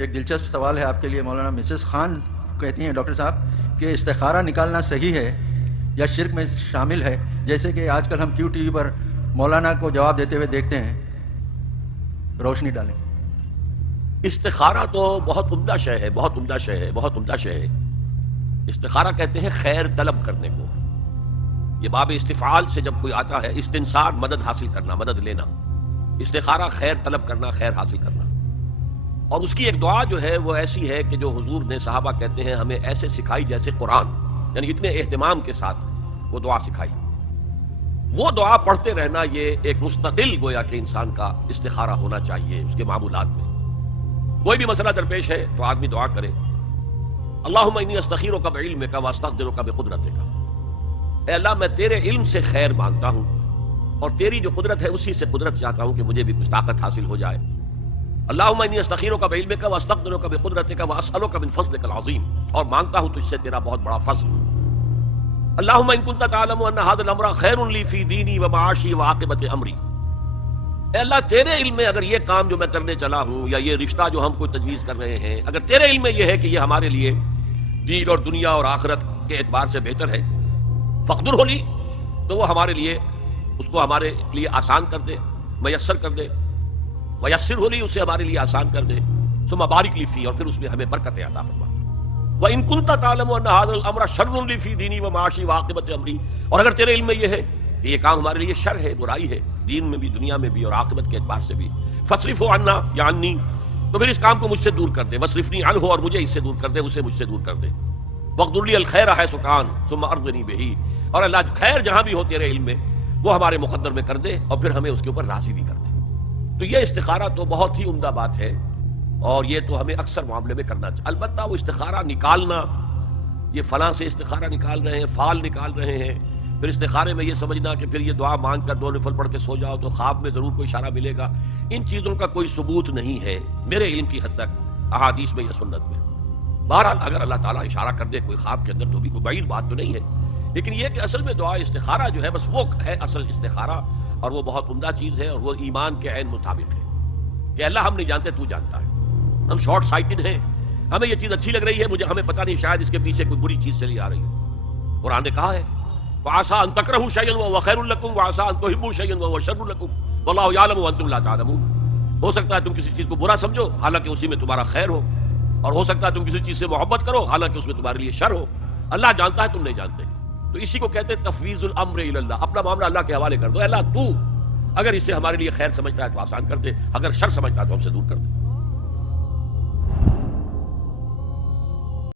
ایک دلچسپ سوال ہے آپ کے لیے مولانا۔ مسز خان کہتی ہیں ڈاکٹر صاحب کہ استخارہ نکالنا صحیح ہے یا شرک میں شامل ہے، جیسے کہ آج کل ہم کیو ٹی وی پر مولانا کو جواب دیتے ہوئے دیکھتے ہیں، روشنی ڈالیں۔ استخارہ تو بہت عمدہ شے ہے، بہت عمدہ شے ہے، بہت عمدہ شے ہے۔ استخارہ کہتے ہیں خیر طلب کرنے کو۔ یہ باب استفعال سے جب کوئی آتا ہے، استنصار مدد حاصل کرنا، مدد لینا، استخارہ خیر طلب کرنا، خیر حاصل کرنا۔ اور اس کی ایک دعا جو ہے وہ ایسی ہے کہ جو حضور نے، صحابہ کہتے ہیں، ہمیں ایسے سکھائی جیسے قرآن، یعنی اتنے اہتمام کے ساتھ وہ دعا سکھائی۔ وہ دعا پڑھتے رہنا یہ ایک مستقل گویا کہ انسان کا استخارہ ہونا چاہیے اس کے معمولات میں۔ کوئی بھی مسئلہ درپیش ہے تو آدمی دعا کرے، اللہم انی استخیرک بعلمک واستقدرک بقدرتک، اے اللہ میں تیرے علم سے خیر مانگتا ہوں اور تیری جو قدرت ہے اسی سے قدرت چاہتا ہوں کہ مجھے بھی کچھ طاقت حاصل ہو جائے۔ اللہم انی استخیرک بعلمک واستقدرک بقدرتک واسألک من فضلک العظیم، اور مانگتا ہوں تجھ سے تیرا بہت بڑا فضل۔ اللہم ان کنت تعلم ان ھذا الامر خیر لی فی دینی ومعاشی وعاقبۃ امری، اے اللہ تیرے علم میں اگر یہ کام جو میں کرنے چلا ہوں یا یہ رشتہ جو ہم کو تجویز کر رہے ہیں، اگر تیرے علم میں یہ ہے کہ یہ ہمارے لیے دین اور دنیا اور آخرت کے اعتبار سے بہتر ہے، فقدر ہو لی، تو وہ ہمارے لیے اس کو ہمارے لیے آسان کر دے، میسر کر دے، میسر ہو لی اسے ہمارے لیے آسان کر دے، ثم بارک لی فی، اور پھر اس میں ہمیں برکتیں عطا فرما۔ وَإِن كُنتَ تَعْلَمُ أَنَّ هَذَا الْأَمْرَ شَرٌّ لِّي فِي دِينِي وَمَعَاشِي وَعَاقِبَةِ أَمْرِي، اور اگر تیرے علم میں یہ ہے کہ یہ کام ہمارے لیے شر ہے، برائی ہے، دین میں بھی، دنیا میں بھی اور عاقبت کے اعتبار سے بھی، فَاصْرِفْهُ عَنَّا یا عَنِّی، تو پھر اس کام کو مجھ سے دور کر دے، وَاصْرِفْنِی عَنْهُ، اور مجھے اس سے دور کر دے، اسے مجھ سے دور کر دے، وَاقْدُرْ لِی الْخَيْرَ حَيْثُ كَانَ ثُمَّ أَرْضِنِی بِهِ، اور اللہ خیر جہاں بھی ہو تیرے علم میں وہ ہمارے مقدر میں کر دے اور پھر ہمیں اس کے اوپر راضی بھی کر دے۔ تو یہ استخارہ تو بہت ہی عمدہ بات ہے اور یہ تو ہمیں اکثر معاملے میں کرنا چاہیے۔ البتہ وہ استخارہ نکالنا، یہ فلاں سے استخارہ نکال رہے ہیں، فال نکال رہے ہیں، پھر استخارے میں یہ سمجھنا کہ پھر یہ دعا مانگ کر 2 نفل پڑھ کے سو جاؤ تو خواب میں ضرور کوئی اشارہ ملے گا، ان چیزوں کا کوئی ثبوت نہیں ہے میرے علم کی حد تک احادیث میں یا سنت میں۔ بہرحال اگر اللہ تعالیٰ اشارہ کر دے کوئی خواب کے اندر تو بھی کوئی بعید بات تو نہیں ہے، لیکن یہ کہ اصل میں دعا استخارہ جو ہے بس وہ ہے اصل استخارہ، اور وہ بہت عمدہ چیز ہے اور وہ ایمان کے عین مطابق ہے کہ اللہ ہم نہیں جانتے، تو جانتا ہے، ہم شارٹ سائٹڈ ہیں، ہمیں یہ چیز اچھی لگ رہی ہے، ہمیں پتہ نہیں شاید اس کے پیچھے کوئی بری چیز چلی آ رہی ہے۔ قرآن نے کہا ہے وَعَسَىٰ أَن تَكْرَهُوا شَيْئًا وَهُوَ خَيْرٌ لَكُمْ وَعَسَىٰ أَن تُحِبُّوا شَيْئًا وَهُوَ شَرٌّ لَكُمْ وَاللَّهُ يَعْلَمُ وَأَنتُمْ لَا تَعْلَمُونَ، ہو سکتا ہے تم کسی چیز کو برا سمجھو حالانکہ اسی میں تمہارا خیر ہو، اور ہو سکتا ہے تم کسی چیز سے محبت کرو حالانکہ اس میں تمہارے لیے شر ہو، اللہ جانتا ہے تم نہیں جانتے۔ تو اسی کو کہتے ہیں تفویض الامر الی اللہ، اپنا معاملہ اللہ کے حوالے کر دو، اللہ تو اگر اسے ہمارے لیے خیر سمجھتا ہے تو آسان کر دے، اگر شر سمجھتا ہے تو ہم سے دور کر دے۔